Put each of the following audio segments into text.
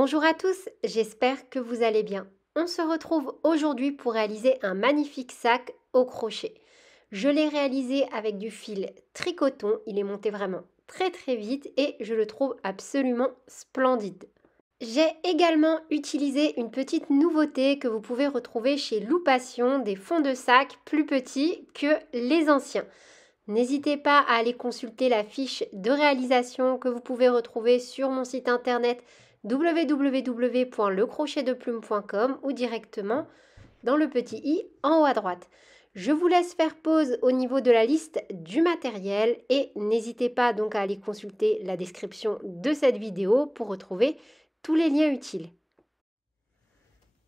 Bonjour à tous, j'espère que vous allez bien. On se retrouve aujourd'hui pour réaliser un magnifique sac au crochet. Je l'ai réalisé avec du fil tricoton, il est monté vraiment très vite et je le trouve absolument splendide. J'ai également utilisé une petite nouveauté que vous pouvez retrouver chez Loupation, des fonds de sac plus petits que les anciens. N'hésitez pas à aller consulter la fiche de réalisation que vous pouvez retrouver sur mon site internet www.lecrochetdeplume.com ou directement dans le petit i en haut à droite. Je vous laisse faire pause au niveau de la liste du matériel et n'hésitez pas donc à aller consulter la description de cette vidéo pour retrouver tous les liens utiles.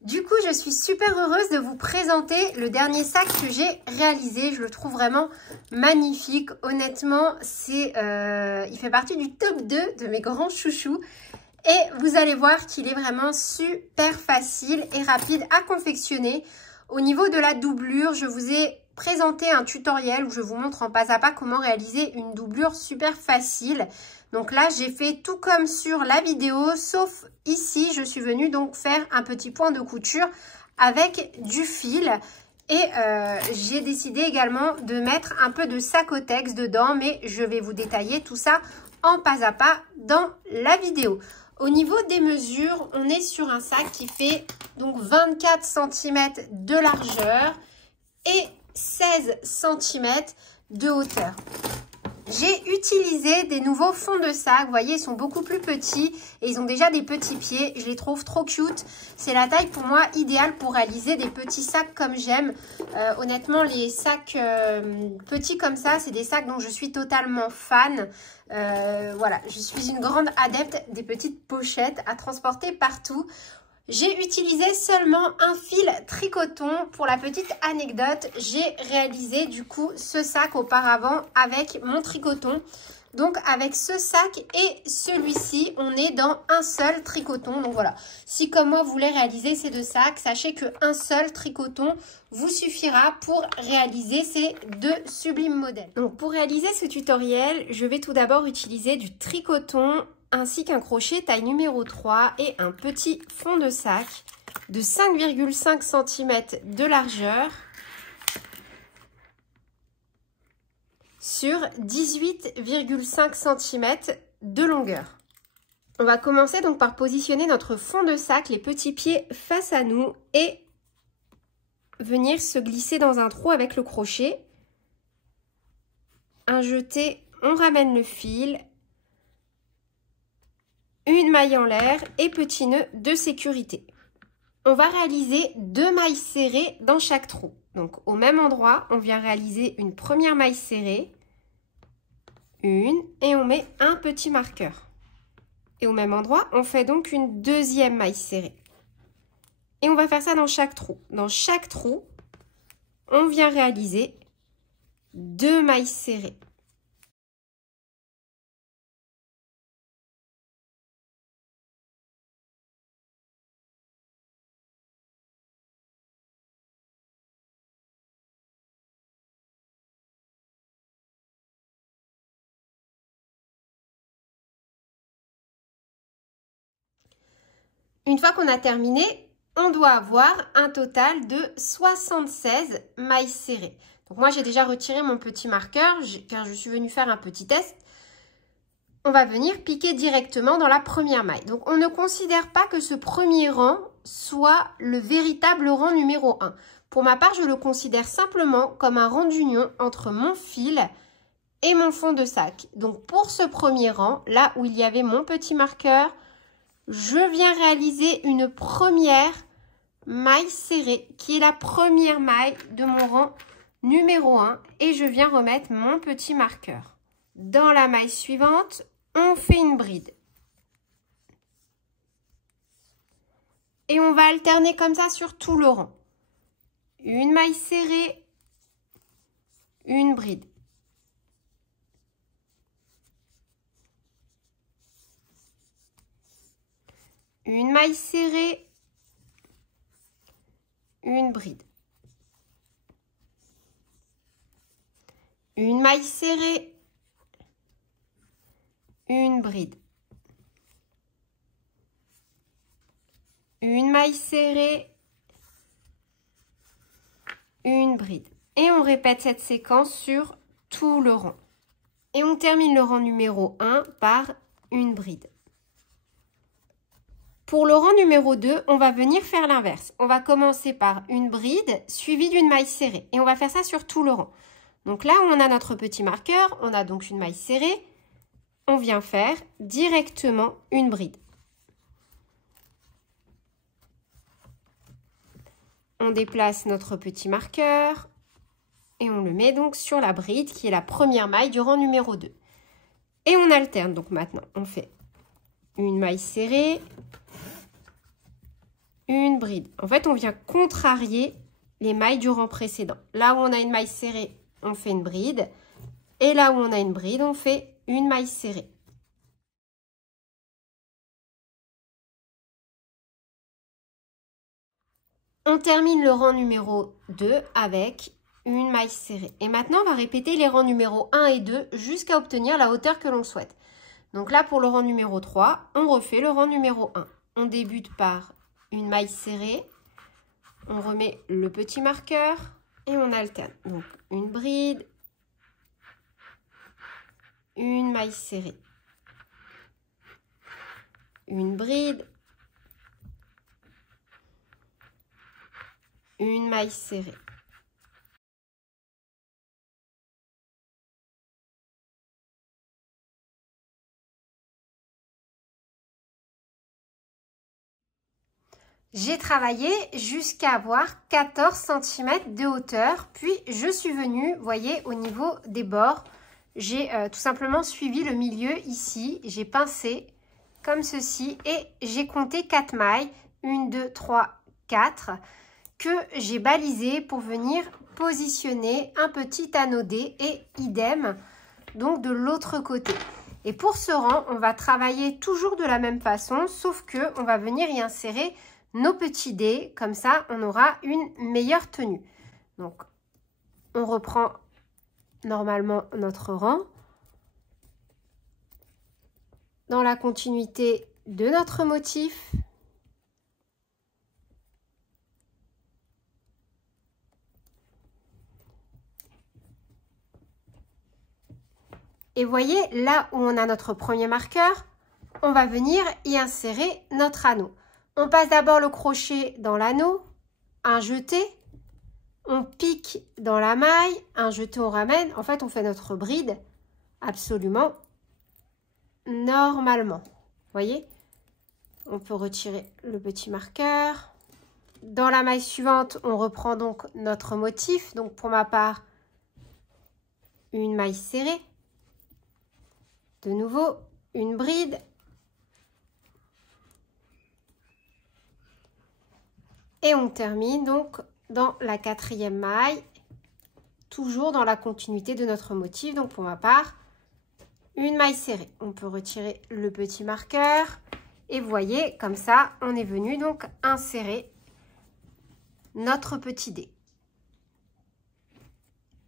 Du coup, je suis super heureuse de vous présenter le dernier sac que j'ai réalisé. Je le trouve vraiment magnifique. Honnêtement, il fait partie du top 2 de mes grands chouchous. Et vous allez voir qu'il est vraiment super facile et rapide à confectionner. Au niveau de la doublure, je vous ai présenté un tutoriel où je vous montre en pas à pas comment réaliser une doublure super facile. Donc là, j'ai fait tout comme sur la vidéo, sauf ici, je suis venue donc faire un petit point de couture avec du fil. Et j'ai décidé également de mettre un peu de Sacotex dedans, mais je vais vous détailler tout ça en pas à pas dans la vidéo. Au niveau des mesures, on est sur un sac qui fait donc 24 cm de largeur et 16 cm de hauteur. J'ai utilisé des nouveaux fonds de sac. Vous voyez, ils sont beaucoup plus petits et ils ont déjà des petits pieds. Je les trouve trop cute. C'est la taille pour moi idéale pour réaliser des petits sacs comme j'aime. Honnêtement, les sacs petits comme ça, c'est des sacs dont je suis totalement fan. Voilà, je suis une grande adepte des petites pochettes à transporter partout. J'ai utilisé seulement un fil tricoton. Pour la petite anecdote, j'ai réalisé du coup ce sac auparavant avec mon tricoton. Donc avec ce sac et celui-ci, on est dans un seul tricoton. Donc voilà, si comme moi vous voulez réaliser ces deux sacs, sachez qu'un seul tricoton vous suffira pour réaliser ces deux sublimes modèles. Donc pour réaliser ce tutoriel, je vais tout d'abord utiliser du tricoton ainsi qu'un crochet taille numéro 3 et un petit fond de sac de 5,5 cm de largeur sur 18,5 cm de longueur. On va commencer donc par positionner notre fond de sac, les petits pieds face à nous et venir se glisser dans un trou avec le crochet. Un jeté, on ramène le fil. Une maille en l'air et petit nœud de sécurité. On va réaliser 2 mailles serrées dans chaque trou. Donc au même endroit, on vient réaliser une première maille serrée, une, et on met un petit marqueur. Et au même endroit, on fait donc une deuxième maille serrée. Et on va faire ça dans chaque trou. Dans chaque trou, on vient réaliser 2 mailles serrées. Une fois qu'on a terminé, on doit avoir un total de 76 mailles serrées. Donc moi, j'ai déjà retiré mon petit marqueur car je suis venue faire un petit test. On va venir piquer directement dans la première maille. Donc on ne considère pas que ce premier rang soit le véritable rang numéro 1. Pour ma part, je le considère simplement comme un rang d'union entre mon fil et mon fond de sac. Donc pour ce premier rang, là où il y avait mon petit marqueur, je viens réaliser une première maille serrée qui est la première maille de mon rang numéro 1 et je viens remettre mon petit marqueur. Dans la maille suivante, on fait une bride. Et on va alterner comme ça sur tout le rang. Une maille serrée, une bride. Une maille serrée, une bride. Une maille serrée, une bride. une maille serrée, une bride. Et on répète cette séquence sur tout le rang. Et on termine le rang numéro 1 par une bride. Pour le rang numéro 2, on va venir faire l'inverse. On va commencer par une bride suivie d'une maille serrée. Et on va faire ça sur tout le rang. Donc là où on a notre petit marqueur, on a donc une maille serrée. On vient faire directement une bride. On déplace notre petit marqueur et on le met donc sur la bride qui est la première maille du rang numéro 2. Et on alterne. Donc maintenant, on fait une maille serrée, une bride. En fait, on vient contrarier les mailles du rang précédent. Là où on a une maille serrée, on fait une bride. Et là où on a une bride, on fait une maille serrée. On termine le rang numéro 2 avec une maille serrée. Et maintenant, on va répéter les rangs numéro 1 et 2 jusqu'à obtenir la hauteur que l'on souhaite. Donc là, pour le rang numéro 3, on refait le rang numéro 1. On débute par une maille serrée. On remet le petit marqueur et on alterne. Donc, une bride, une maille serrée, une bride, une maille serrée. J'ai travaillé jusqu'à avoir 14 cm de hauteur, puis je suis venue, vous voyez, au niveau des bords, j'ai tout simplement suivi le milieu ici, j'ai pincé comme ceci et j'ai compté 4 mailles, 1, 2, 3, 4, que j'ai balisé pour venir positionner un petit anodé et idem, donc de l'autre côté. Et pour ce rang, on va travailler toujours de la même façon, sauf que on va venir y insérer nos petits dés, comme ça on aura une meilleure tenue. Donc on reprend normalement notre rang dans la continuité de notre motif. Et voyez, là où on a notre premier marqueur, on va venir y insérer notre anneau. On passe d'abord le crochet dans l'anneau, un jeté, on pique dans la maille, un jeté, on ramène. En fait, on fait notre bride absolument normalement. Voyez, on peut retirer le petit marqueur. Dans la maille suivante, on reprend donc notre motif. Donc pour ma part, une maille serrée. De nouveau, une bride. Et on termine donc dans la 4e maille, toujours dans la continuité de notre motif. Donc pour ma part, une maille serrée. On peut retirer le petit marqueur. Et vous voyez, comme ça, on est venu donc insérer notre petit dé.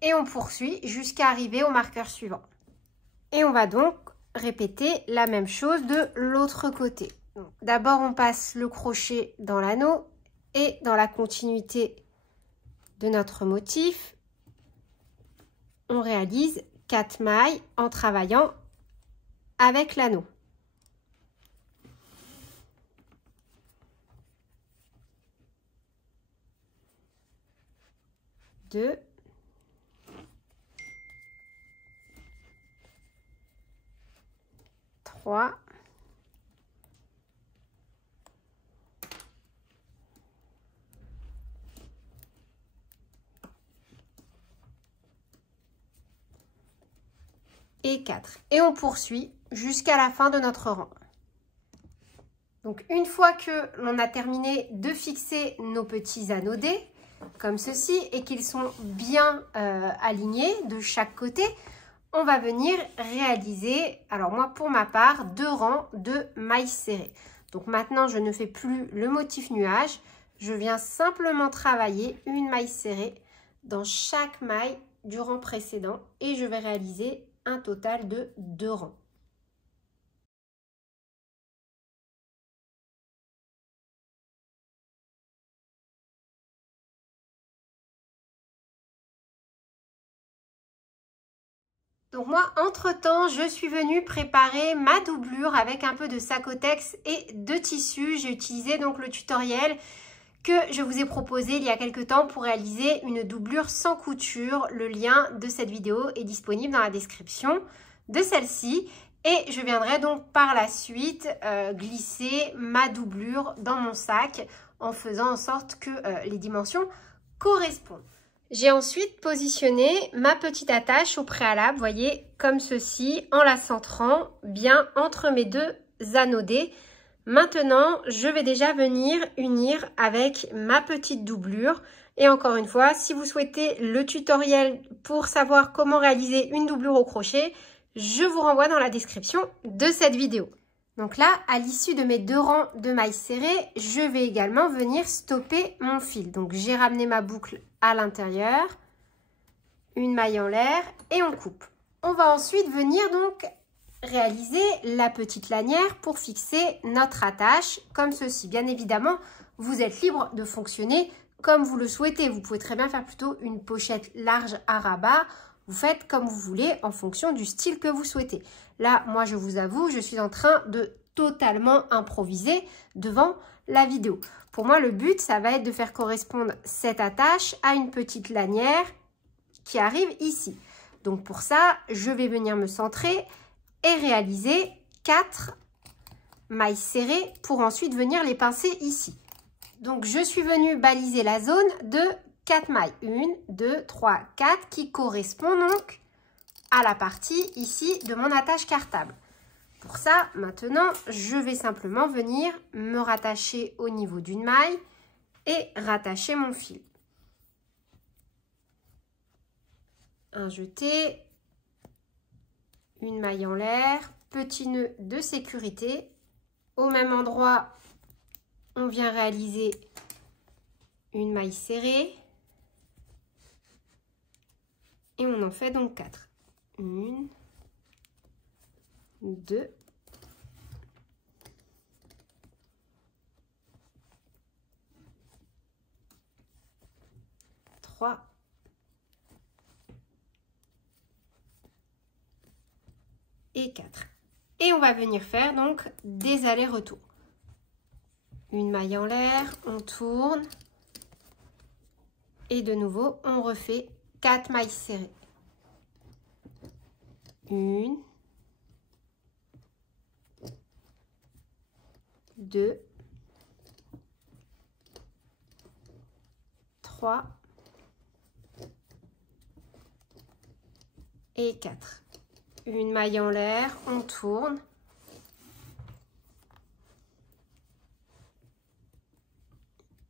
Et on poursuit jusqu'à arriver au marqueur suivant. Et on va donc répéter la même chose de l'autre côté. D'abord, on passe le crochet dans l'anneau. Et dans la continuité de notre motif, on réalise 4 mailles en travaillant avec l'anneau. 2, 3, 4. Et on poursuit jusqu'à la fin de notre rang. Donc une fois que l'on a terminé de fixer nos petits anodés, comme ceci, et qu'ils sont bien alignés de chaque côté, on va venir réaliser, alors moi pour ma part, 2 rangs de mailles serrées. Donc maintenant je ne fais plus le motif nuage, je viens simplement travailler une maille serrée dans chaque maille du rang précédent et je vais réaliser un total de 2 rangs. Donc moi, entre-temps, je suis venue préparer ma doublure avec un peu de Sacotex et de tissu. J'ai utilisé donc le tutoriel que je vous ai proposé il y a quelques temps pour réaliser une doublure sans couture. Le lien de cette vidéo est disponible dans la description de celle-ci. Et je viendrai donc par la suite glisser ma doublure dans mon sac en faisant en sorte que les dimensions correspondent. J'ai ensuite positionné ma petite attache au préalable, voyez, comme ceci, en la centrant bien entre mes deux anodés. Maintenant, je vais déjà venir unir avec ma petite doublure. Et encore une fois, si vous souhaitez le tutoriel pour savoir comment réaliser une doublure au crochet, je vous renvoie dans la description de cette vidéo. Donc là, à l'issue de mes 2 rangs de mailles serrées, je vais également venir stopper mon fil. Donc j'ai ramené ma boucle à l'intérieur, une maille en l'air et on coupe. On va ensuite venir donc réaliser la petite lanière pour fixer notre attache comme ceci. Bien évidemment, vous êtes libre de fonctionner comme vous le souhaitez. Vous pouvez très bien faire plutôt une pochette large à rabat. Vous faites comme vous voulez en fonction du style que vous souhaitez. Là, moi, je vous avoue, je suis en train de totalement improviser devant la vidéo. Pour moi, le but, ça va être de faire correspondre cette attache à une petite lanière qui arrive ici. Donc, pour ça, je vais venir me centrer et réaliser 4 mailles serrées pour ensuite venir les pincer ici. Donc, je suis venue baliser la zone de 4 mailles, 1, 2, 3, 4 qui correspond donc à la partie ici de mon attache cartable. Pour ça, maintenant, je vais simplement venir me rattacher au niveau d'une maille et rattacher mon fil. Un jeté, une maille en l'air, petit nœud de sécurité. Au même endroit, on vient réaliser une maille serrée. Et on en fait donc 4. 1, 2, 3 et 4. Et on va venir faire donc des allers-retours. Une maille en l'air, on tourne. Et de nouveau, on refait 4 mailles serrées. 1, 2, 3 et 4. Une maille en l'air, on tourne.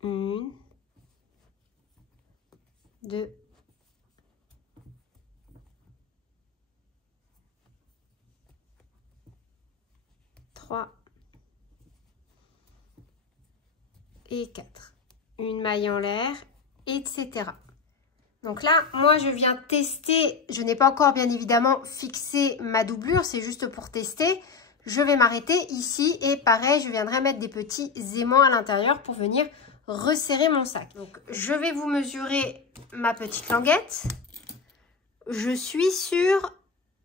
Une, 2, 3 et 4. Une maille en l'air, etc. Donc là, moi, je viens tester. Je n'ai pas encore, bien évidemment, fixé ma doublure. C'est juste pour tester. Je vais m'arrêter ici et pareil, je viendrai mettre des petits aimants à l'intérieur pour venir resserrer mon sac. Donc, je vais vous mesurer ma petite languette. Je suis sur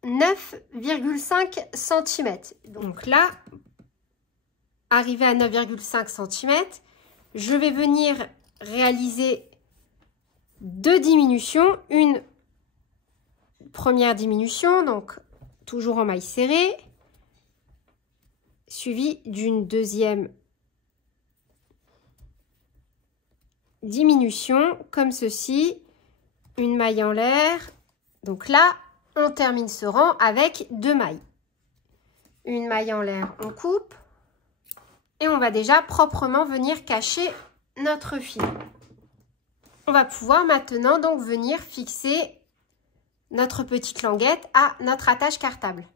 9,5 cm. Donc là, arrivé à 9,5 cm, je vais venir réaliser 2 diminutions. Une première diminution, donc toujours en maille serrée, suivie d'une deuxième diminution, comme ceci, une maille en l'air. Donc là, on termine ce rang avec 2 mailles. Une maille en l'air, on coupe. Et on va déjà proprement venir cacher notre fil. On va pouvoir maintenant donc venir fixer notre petite languette à notre attache cartable.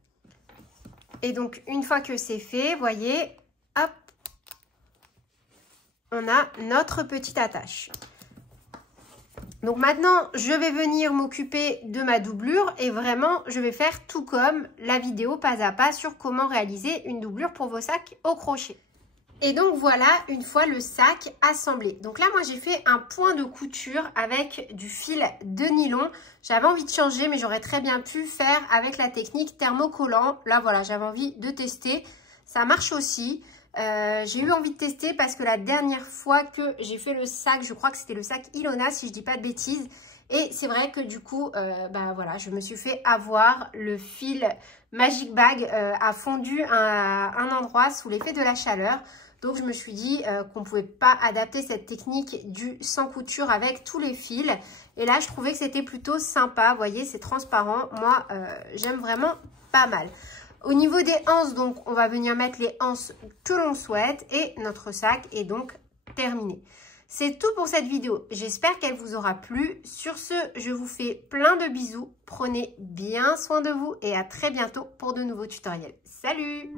Et donc, une fois que c'est fait, voyez, hop, on a notre petite attache. Donc maintenant, je vais venir m'occuper de ma doublure et vraiment, je vais faire tout comme la vidéo pas à pas sur comment réaliser une doublure pour vos sacs au crochet. Et donc voilà, une fois le sac assemblé. Donc là, moi, j'ai fait un point de couture avec du fil de nylon. J'avais envie de changer, mais j'aurais très bien pu faire avec la technique thermocollant. Là, voilà, j'avais envie de tester. Ça marche aussi. J'ai eu envie de tester parce que la dernière fois que j'ai fait le sac, je crois que c'était le sac Ilona, si je dis pas de bêtises. Et c'est vrai que du coup, bah voilà, je me suis fait avoir. Le fil Magic Bag a fondu à un endroit sous l'effet de la chaleur. Donc, je me suis dit qu'on ne pouvait pas adapter cette technique du sans couture avec tous les fils. Et là, je trouvais que c'était plutôt sympa. Vous voyez, c'est transparent. Moi, j'aime vraiment pas mal. Au niveau des anses, donc, on va venir mettre les anses que l'on souhaite. Et notre sac est donc terminé. C'est tout pour cette vidéo. J'espère qu'elle vous aura plu. Sur ce, je vous fais plein de bisous. Prenez bien soin de vous et à très bientôt pour de nouveaux tutoriels. Salut!